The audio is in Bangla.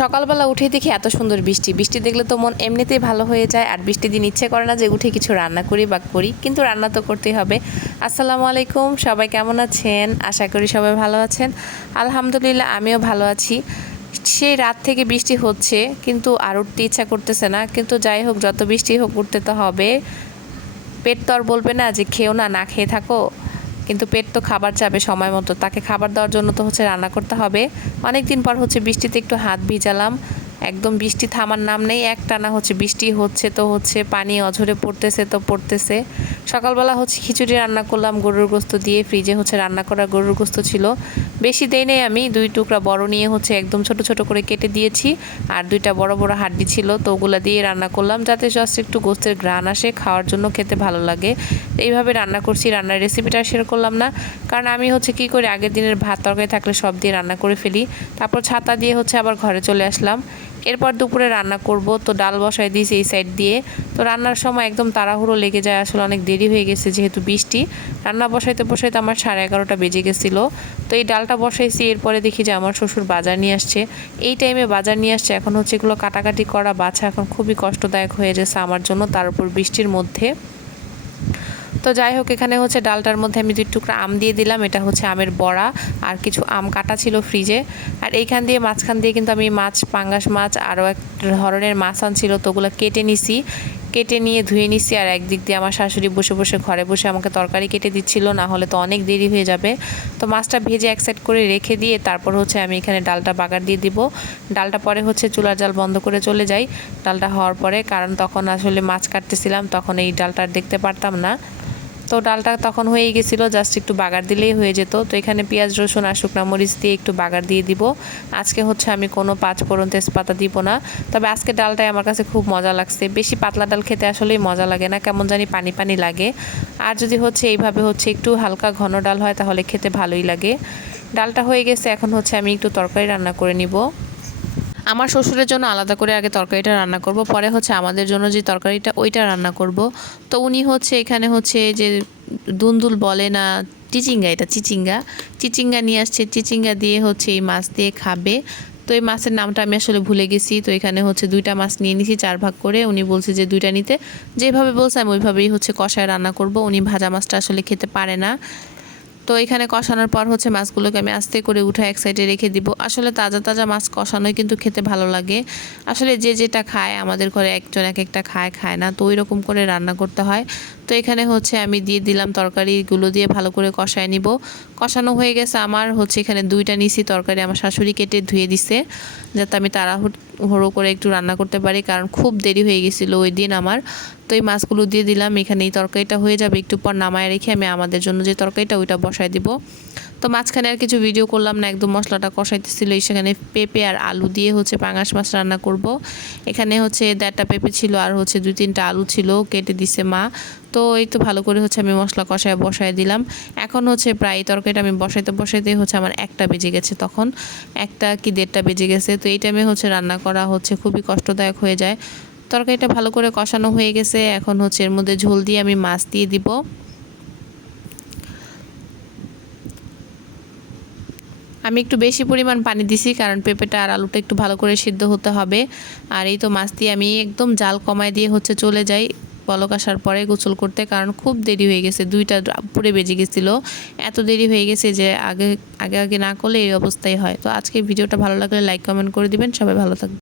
সকালবেলা উঠে দেখি এত সুন্দর বৃষ্টি বৃষ্টি দেখলে তো মন এমনিতেই ভালো হয়ে যায়। আর বৃষ্টি দিন ইচ্ছে করে না যে উঠে কিছু রান্না করি বা করি, কিন্তু রান্না তো করতেই হবে। আসসালামু আলাইকুম, সবাই কেমন আছেন? আশা করি সবাই ভালো আছেন। আলহামদুলিল্লাহ আমিও ভালো আছি। সেই রাত থেকে বৃষ্টি হচ্ছে, কিন্তু আর উঠতে ইচ্ছা করতেছে না। কিন্তু যাই হোক, যত বৃষ্টি হোক উঠতে তো হবে। পেট তো আর বলবে না যে খেও না, না খেয়ে থাকো, কিন্তু পেট তো খাবার চাবে সময় মতো। তাকে খাবার দেওয়ার জন্য তো রান্না করতে হবে। অনেক দিন পর বৃষ্টিতে একটু হাত ভিজালাম। একদম বৃষ্টি থামার নাম নেই, একটানা বৃষ্টি হচ্ছে পানি অঝরে পড়তেছে তো পড়তেছে। সকালবেলা খিচুড়ি রান্না করলাম গরুর গোস্ত দিয়ে। ফ্রিজে রান্না করা গরুর গোস্ত ছিল, বেশি দেই নেই আমি। 2 টুকরা বড় নিয়ে একদম ছোট ছোট করে কেটে দিয়েছি। আর 2টা বড় বড় হাড্ডি ছিল, তো ওগুলা দিয়ে রান্না করলাম যাতে জাস্ট একটু গোস্তের ঘ্রাণ আসে, খাওয়ার জন্য খেতে ভালো লাগে। এইভাবে রান্না করছি। রান্নার রেসিপিটা শেয়ার করলাম না, কারণ আমি কী করি, আগের দিনের ভাত তরকারি থাকলে সব দিয়ে রান্না করে ফেলি। তারপর ছাতা দিয়ে আবার ঘরে চলে আসলাম। এরপর দুপুরে রান্না করব, তো ডাল বসাই দিয়েছি এই সাইড দিয়ে। তো রান্নার সময় একদম তাড়াহুড়ো লেগে যায়, আসলে অনেক দেরি হয়ে গেছে যেহেতু বৃষ্টি। রান্না বসাইতে বসাইতে আমার 11:30 বেজে গেছিলো। তো এই ডালটা বসাইছি, এরপরে দেখি যে আমার শ্বশুর বাজার নিয়ে আসছে। এই টাইমে বাজার নিয়ে আসছে, এখন এগুলো কাটাকাটি করা বাছা এখন খুবই কষ্টদায়ক হয়ে যাচ্ছে আমার জন্য, তার উপর বৃষ্টির মধ্যে। তো যাই হোক, এখানে ডালটার মধ্যে আমি 2 টুকরা আম দিয়ে দিলাম। এটা আমের বড়া, আর কিছু আম কাটা ছিল ফ্রিজে। আর এইখান দিয়ে মাঝখান দিয়ে কিন্তু আমি মাছ, পাঙ্গাস মাছ, আরও এক ধরনের মাছ আনছিল, তো ওগুলো কেটে নিছি। কেটে নিয়ে ধুয়ে নিছি। আর একদিক দিয়ে আমার শাশুড়ি বসে বসে ঘরে বসে আমাকে তরকারি কেটে দিচ্ছিল, না হলে তো অনেক দেরি হয়ে যাবে। তো মাছটা ভেজে এক সাইড করে রেখে দিয়ে তারপর আমি এখানে ডালটা বাগার দিয়ে দিব। ডালটা পরে চুলার জাল বন্ধ করে চলে যাই ডালটা হওয়ার পরে, কারণ তখন আসলে মাছ কাটতেছিলাম, তখন এই ডালটা দেখতে পারতাম না। তো ডালটা তখন হয়ে গেছিলো, জাস্ট একটু বাগার দিলেই হয়ে যেত। তো এখানে পেঁয়াজ, রসুন আর শুকনা মরিচ দিয়ে একটু বাগার দিয়ে দিব। আজকে আমি কোনো 5 ফোড়ন তেজপাতা দিব না। তবে আজকে ডালটাই আমার কাছে খুব মজা লাগছে। বেশি পাতলা ডাল খেতে আসলেই মজা লাগে না, কেমন জানি পানি পানি লাগে। আর যদি এইভাবে একটু হালকা ঘন ডাল হয় তাহলে খেতে ভালোই লাগে। ডালটা হয়ে গেছে, এখন আমি একটু তরকারি রান্না করে নিব। আমার শ্বশুরের জন্য আলাদা করে আগে তরকারিটা রান্না করব, পরে আমাদের জন্য যে তরকারিটা ওইটা রান্না করব। তো উনি এখানে যে দুন্দুল বলে না, চিচিঙ্গা, এটা চিচিঙ্গা নিয়ে আসছে। চিচিঙ্গা দিয়ে এই মাছ দিয়ে খাবে। তো এই মাছের নামটা আমি আসলে ভুলে গেছি। তো এখানে 2টা মাছ নিয়ে নিছি 4 ভাগ করে। উনি বলছে যে 2টা নিতে, যেভাবে বলছে আমি ওইভাবেই কষায় রান্না করব। উনি ভাজা মাছটা আসলে খেতে পারে না। তো এখানে কষানোর পর মাছগুলোকে আমি আস্তে করে উঠে এক সাইডে রেখে দিব। আসলে তাজা তাজা মাছ কষানোই কিন্তু খেতে ভালো লাগে। আসলে যে যেটা খায়, আমাদের ঘরে একজন এক একটা খায় না, তো ওই রকম করে রান্না করতে হয়। তো এখানে আমি দিয়ে দিলাম তরকারিগুলো দিয়ে ভালো করে কষায় নিব। কষানো হয়ে গেছে আমার। এখানে 2টা নিছি তরকারি, আমার শাশুড়ি কেটে ধুয়ে দিছে যাতে আমি তাড়াহুড়ো করে একটু রান্না করতে পারি, কারণ খুব দেরি হয়ে গেছিলো ওই দিন আমার। তো এই মাছগুলো দিয়ে দিলাম। এখানে এই তরকারিটা হয়ে যাবে, একটু পর নামায় রেখে আমি আমাদের জন্য যে তরকারিটা ওইটা বসায় দিব। তো মাঝখানে আর কিছু ভিডিও করলাম না, একদম মশলাটা কষাইতেছিল। সেখানে পেঁপে আর আলু দিয়ে পাঙাশ মাছ রান্না করব। এখানে 1.5টা পেঁপে ছিল, আর 2-3টা আলু ছিল, কেটে দিছে মা। তো এই তো ভালো করে আমি মশলা কষায় বসায় দিলাম। এখন প্রায় তরকারিটা আমি বসাইতে আমার 1টা বেজে গেছে, তখন 1টা কি 1.5টা বেজে গেছে। তো এই টাইমে রান্না করা খুবই কষ্টদায়ক হয়ে যায়। তরকারিটা ভালো করে কষানো হয়ে গেছে। এখন এর মধ্যে ঝোল দিয়ে আমি মাছ দিয়ে দিব। আমি একটু বেশি পরিমাণ পানি দিছি, কারণ পেঁপেটা আর আলুটা একটু ভালো করে সিদ্ধ হতে হবে। আর এই তো মাছ দিয়ে আমি একদম জাল কমায় দিয়ে চলে যাই বলক আসার পরে গোসল করতে, কারণ খুব দেরি হয়ে গেছে। 2টা পুরে বেজে গেছিলো। এত দেরি হয়ে গেছে যে আগে আগে না করলে এই অবস্থাই হয়। তো আজকে ভিডিওটা ভালো লাগলে লাইক কমেন্ট করে দিবেন। সবাই ভালো থাকবেন।